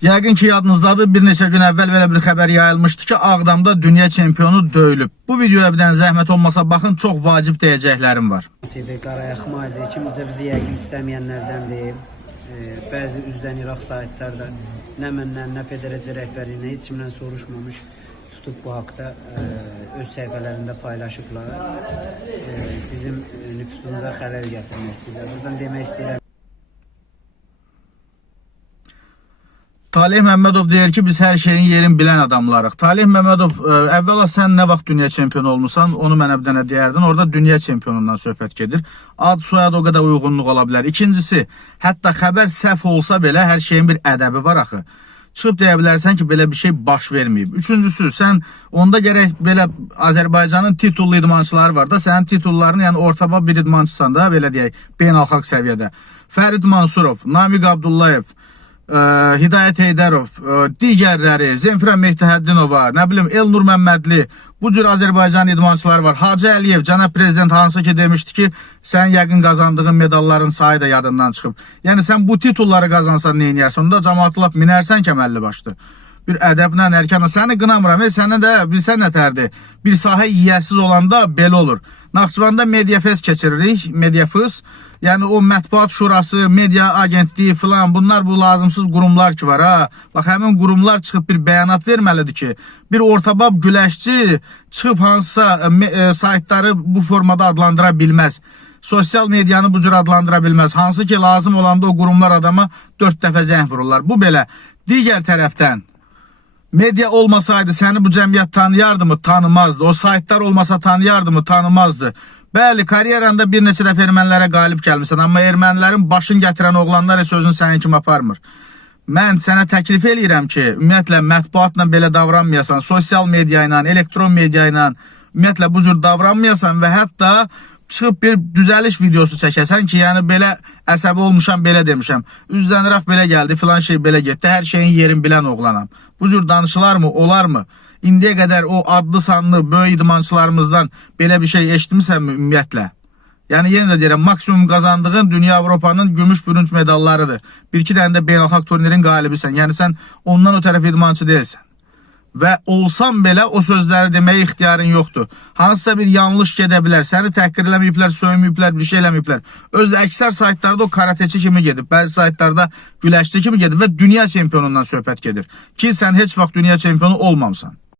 Yəqin ki, yadınızdadır, bir neçə gün əvvəl belə bir xəbər yayılmışdı ki, Ağdamda dünya çempionu döyülüb. Bu videoya bir dənə zəhmət olmasa baxın, çox vacib deyəcəklərim var. Qarayaxma idi. Kimsə bizi yəqin istəməyənlərdəndir. Bəzi üzdən İraq saytlarda nə məndən, nə federasiya rəhbərliyinə heç kimdən soruşmamış tutub bu haqda öz səhifələrində paylaşıblar. Bizim nüfusumuza xələl gətirmək istəyirlər. Buradan demək istəyirəm. Talih Məmmədov deyir ki, biz hər şeyin yerin bilən adamlarıq. Talih Məmmədov, əvvəla sən nə vaxt dünya çempionu olmuşsan, onu mənə bir dənə deyərdin. Orada dünya çempionundan söhbət gedir. Ad, soyad o qədər uyğunluq ola bilər. İkincisi, hətta xəbər səhv olsa belə hər şeyin bir ədəbi var axı. Çıxıb deyə bilərsən ki, belə bir şey baş verməyib. Üçüncüsü, sən onda gərək belə Azərbaycanın titullu idmançıları var da, sənin titullarını, yəni ortaba bir idmançısan da, belə deyək, beynəlxalq səviyyədə. Fərid Mansurov, Namiq Abdullayev, Hidayət Heydərov, digərləri, Zemfira Mehtəhəddinova, nə bilim, Elnur Məmmədli, bu cür Azərbaycan idmançıları var. Hacı Əliyev, cənab prezident hansı ki demişdi ki, sən yəqin qazandığın medalların sayı da yadından çıxıb. Yəni sən bu titulları qazansan nə edirsən? Onda cəmaatı lap minərsən kəməlli başlı. Bir ədəblə, erkənlə, səni qınamıram, sənə də bilsən nətərdir. Bir sahə yiyəsiz olanda belə olur. Naxçıvanda Mediafest keçiririk, Mediafest. Yəni o mətbuat şurası, media agentliyi filan, bunlar bu lazımsız qurumlar ki var ha. Bax, həmin qurumlar çıxıb bir bəyanat verməlidir ki, bir ortabab güləşçi çıxıb hansısa saytları bu formada adlandıra bilməz. Sosial medianı bu cür adlandıra bilməz. Hansı ki lazım olanda o qurumlar adama 4 dəfə zəng vururlar. Bu belə. Digər tərəfdən media olmasaydı səni bu cəmiyyət tanıyardı mı? Tanımazdı. O saytlar olmasa tanıyardı mı? Tanımazdı. Bəli, karyeranda bir neçə dəfə ermənilərə qalib gəlmişsən, amma ermənilərin başını gətirən oğlanlar sözün sənin kimi aparmır. Mən sənə təklif eləyirəm ki, ümumiyyətlə mətbuatla belə davranmayasan, sosial media ilə, elektron media ilə ümumiyyətlə bu cür davranmayasan və hətta çıxıb bir düzəliş videosu çəkəsən ki, yəni belə əsəbi olmuşam, belə demişəm. Üzləniraq belə gəldi, filan şey belə getdi, hər şeyin yerin bilən oğlanam. Bu cür danışılar mı, olar mı? İndiyə qədər o adlı sanlı böyük idmançılarımızdan belə bir şey eşitmisənmi ümumiyyətlə? Yəni yenə də deyirəm, maksimum qazandığın dünya Avropanın gümüş bürünc medallarıdır. Bir-iki dənə də beynəlxalq turnirin qalibisən. Yəni sən ondan o tərəf idmançı deyilsən. Və olsan belə o sözləri deməyə ixtiyarın yoxdur. Hansısa bir yanlış gedə bilər, səni təhqirləməyiblər, söyməyiblər, bir şey eləməyiblər. Öz əksər saytlarda o karateçi kimi gedib, bəzi saytlarda güləşçi kimi gedib və dünya çempionundan söhbət gedir. Ki sən heç vaxt dünya çempionu olmamısan.